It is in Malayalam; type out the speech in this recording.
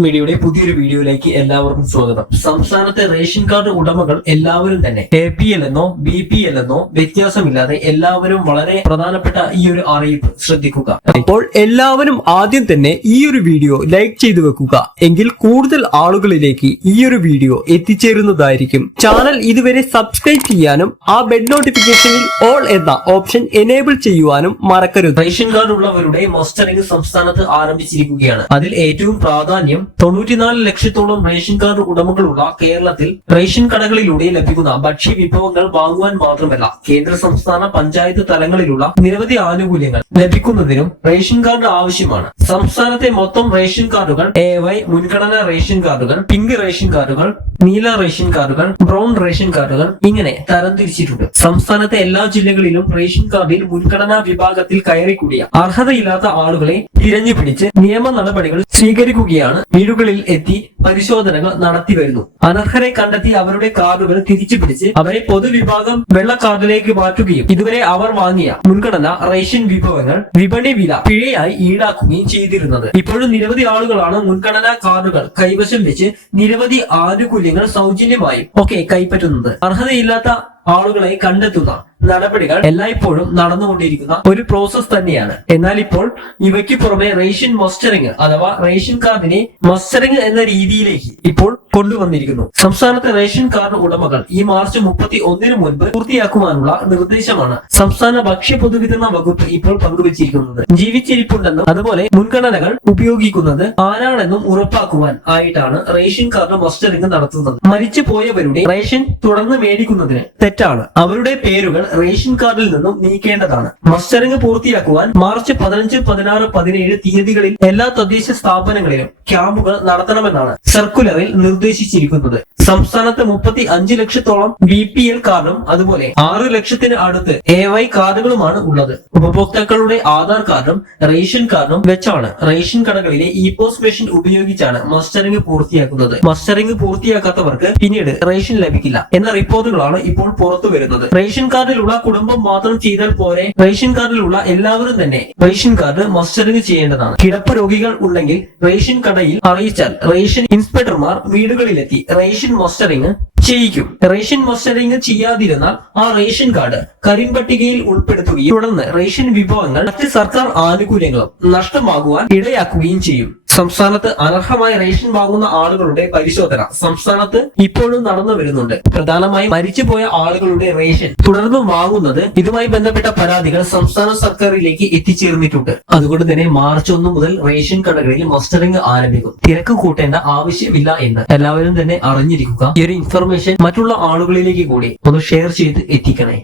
ടെക് മീഡിയയുടെ പുതിയൊരു വീഡിയോയിലേക്ക് എല്ലാവർക്കും സ്വാഗതം. സംസ്ഥാനത്തെ റേഷൻ കാർഡ് ഉടമകൾ എല്ലാവരും തന്നെ എ പി എൽ എന്നോ ബി പി എൽ എന്നോ വ്യത്യാസമില്ലാതെ എല്ലാവരും വളരെ പ്രധാനപ്പെട്ട ഈ ഒരു അറിയിപ്പ് ശ്രദ്ധിക്കുക. അപ്പോൾ എല്ലാവരും ആദ്യം തന്നെ ഈ ഒരു വീഡിയോ ലൈക്ക് ചെയ്തു വെക്കുക. എങ്കിൽ കൂടുതൽ ആളുകളിലേക്ക് ഈ ഒരു വീഡിയോ എത്തിച്ചേരുന്നതായിരിക്കും. ചാനൽ ഇതുവരെ സബ്സ്ക്രൈബ് ചെയ്യാനും ആ ബെഡ് നോട്ടിഫിക്കേഷനിൽ ഓൾ എന്ന ഓപ്ഷൻ എനേബിൾ ചെയ്യുവാനും മറക്കരുത്. റേഷൻ കാർഡ് ഉള്ളവരുടെ മസ്റ്ററിംഗ് സംസ്ഥാനത്ത് ആരംഭിച്ചിരിക്കുകയാണ്. അതിൽ ഏറ്റവും പ്രാധാന്യം തൊണ്ണൂറ്റിനാല് ലക്ഷത്തോളം റേഷൻ കാർഡ് ഉടമകളുള്ള കേരളത്തിൽ റേഷൻ കടകളിലൂടെ ലഭിക്കുന്ന ഭക്ഷ്യ വിഭവങ്ങൾ വാങ്ങുവാൻ മാത്രമല്ല കേന്ദ്ര സംസ്ഥാന പഞ്ചായത്ത് തലങ്ങളിലുള്ള നിരവധി ആനുകൂല്യങ്ങൾ ലഭിക്കുന്നതിനും റേഷൻ കാർഡ് ആവശ്യമാണ്. സംസ്ഥാനത്തെ മൊത്തം റേഷൻ കാർഡുകൾ എ വൈ മുൻഗണനാ റേഷൻ കാർഡുകൾ പിങ്ക് റേഷൻ കാർഡുകൾ നീല റേഷൻ കാർഡുകൾ ബ്രൗൺ റേഷൻ കാർഡുകൾ ഇങ്ങനെ തരംതിരിച്ചിട്ടുണ്ട്. സംസ്ഥാനത്തെ എല്ലാ ജില്ലകളിലും റേഷൻ കാർഡിൽ മുൻഗണനാ വിഭാഗത്തിൽ കയറിക്കൂടിയ അർഹതയില്ലാത്ത ആളുകളെ തിരഞ്ഞു പിടിച്ച് നിയമ നടപടികൾ സ്വീകരിക്കുകയാണ് വീടുകളിൽ എത്തി പരിശോധനകൾ നടത്തി വരുന്നു. അനർഹരെ കണ്ടെത്തി അവരുടെ കാർഡുകൾ തിരിച്ചു പിടിച്ച് അവരെ പൊതുവിഭാഗം വെള്ള കാർഡിലേക്ക് മാറ്റുകയും ഇതുവരെ അവർ വാങ്ങിയ മുൻഗണന റേഷൻ വിഭവങ്ങൾ വിപണി വില പിഴയായി ഈടാക്കുകയും ചെയ്തിരുന്നത്. ഇപ്പോഴും നിരവധി ആളുകളാണ് മുൻഗണനാ കാർഡുകൾ കൈവശം വെച്ച് നിരവധി ആനുകൂല്യങ്ങൾ സൗജന്യമായും ഒക്കെ കൈപ്പറ്റുന്നത്. അർഹതയില്ലാത്ത ആളുകളെ കണ്ടെത്തുന്ന നടപടികൾ എല്ലായ്പ്പോഴും നടന്നുകൊണ്ടിരിക്കുന്ന ഒരു പ്രോസസ് തന്നെയാണ്. എന്നാൽ ഇപ്പോൾ ഇവയ്ക്ക് പുറമെ റേഷൻ മസ്റ്ററിംഗ് അഥവാ റേഷൻ കാർഡിനെ മസ്റ്ററിംഗ് എന്ന രീതിയിലേക്ക് ഇപ്പോൾ കൊണ്ടുവന്നിരിക്കുന്നു. സംസ്ഥാനത്തെ റേഷൻ കാർഡ് ഉടമകൾ ഈ മാർച്ച് മുപ്പത്തി ഒന്നിന് മുൻപ് പൂർത്തിയാക്കുവാനുള്ള നിർദ്ദേശമാണ്. സംസ്ഥാന ഭക്ഷ്യ പൊതുവിതരണ വകുപ്പ് ഇപ്പോൾ പങ്കുവച്ചിരിക്കുന്നത്. ജീവിച്ചിരിപ്പുണ്ടെന്നും അതുപോലെ മുൻഗണനകൾ ഉപയോഗിക്കുന്നത് ആരാണെന്നും ഉറപ്പാക്കുവാൻ ആയിട്ടാണ് റേഷൻ കാർഡ് മസ്റ്ററിംഗ് നടത്തുന്നത്. മരിച്ചു പോയവരുടെ റേഷൻ തുടർന്ന് മേടിക്കുന്നതിന് തെറ്റാണ്. അവരുടെ പേരുകൾ റേഷൻ കാർഡിൽ നിന്നും നീക്കേണ്ടതാണ്. മസ്റ്ററിംഗ് പൂർത്തിയാക്കുവാൻ മാർച്ച് പതിനഞ്ച് പതിനാറ് പതിനേഴ് തീയതികളിൽ എല്ലാ തദ്ദേശ സ്ഥാപനങ്ങളിലും ക്യാമ്പുകൾ നടത്തണമെന്നാണ് സർക്കുലറിൽ നിർദ്ദേശിച്ചിരിക്കുന്നത് സംസ്ഥാനത്ത് മുപ്പത്തി അഞ്ച് ലക്ഷത്തോളം ബി പി എൽ കാർഡും അതുപോലെ ആറ് ലക്ഷത്തിന് അടുത്ത് എ വൈ കാർഡുകളുമാണ് ഉള്ളത്. ഉപഭോക്താക്കളുടെ ആധാർ കാർഡും റേഷൻ കാർഡും വെച്ചാണ് റേഷൻ കടകളിലെ ഇ പോസ്റ്റ് മെഷീൻ ഉപയോഗിച്ചാണ് മസ്റ്ററിംഗ് പൂർത്തിയാക്കുന്നത്. മസ്റ്ററിംഗ് പൂർത്തിയാക്കാത്തവർക്ക് പിന്നീട് റേഷൻ ലഭിക്കില്ല എന്ന റിപ്പോർട്ടുകളാണ് ഇപ്പോൾ പുറത്തു വരുന്നത്. റേഷൻ കാർഡിലുള്ള കുടുംബം മാത്രം ചെയ്താൽ പോരെ? റേഷൻ കാർഡിലുള്ള എല്ലാവരും തന്നെ റേഷൻ കാർഡ് മസ്റ്ററിംഗ് ചെയ്യേണ്ടതാണ്. കിടപ്പ് രോഗികൾ ഉണ്ടെങ്കിൽ റേഷൻ കടയിൽ അറിയിച്ചാൽ റേഷൻ ഇൻസ്പെക്ടർമാർ വീടുകളിലെത്തി. റേഷൻ മസ്റ്ററിംഗ് ചെയ്യിക്കും. റേഷൻ മസ്റ്ററിംഗ് ചെയ്യാതിരുന്നാൽ ആ റേഷൻ കാർഡ് കരിമ്പട്ടികയിൽ ഉൾപ്പെടുത്തുകയും തുടർന്ന് റേഷൻ വിഭവങ്ങൾ മറ്റ് സർക്കാർ ആനുകൂല്യങ്ങളും നഷ്ടമാകുവാൻ ഇടയാക്കുകയും ചെയ്യും. സംസ്ഥാനത്ത് അനർഹമായ റേഷൻ വാങ്ങുന്ന ആളുകളുടെ പരിശോധന സംസ്ഥാനത്ത് ഇപ്പോഴും നടന്നു വരുന്നുണ്ട്. പ്രധാനമായും മരിച്ചുപോയ ആളുകളുടെ റേഷൻ തുടർന്ന് വാങ്ങുന്നത് ഇതുമായി ബന്ധപ്പെട്ട പരാതികൾ സംസ്ഥാന സർക്കാരിലേക്ക് എത്തിച്ചേർന്നിട്ടുണ്ട്. അതുകൊണ്ട് തന്നെ മാർച്ച് ഒന്ന് മുതൽ റേഷൻ കടകളിൽ മസ്റ്ററിംഗ് ആരംഭിക്കും. തിരക്ക് കൂട്ടേണ്ട ആവശ്യമില്ല എന്ന് എല്ലാവരും തന്നെ അറിഞ്ഞിരിക്കുക. ഈ ഒരു ഇൻഫർമേഷൻ മറ്റുള്ള ആളുകളിലേക്ക് കൂടി ഒന്ന് ഷെയർ ചെയ്ത് എത്തിക്കണേ.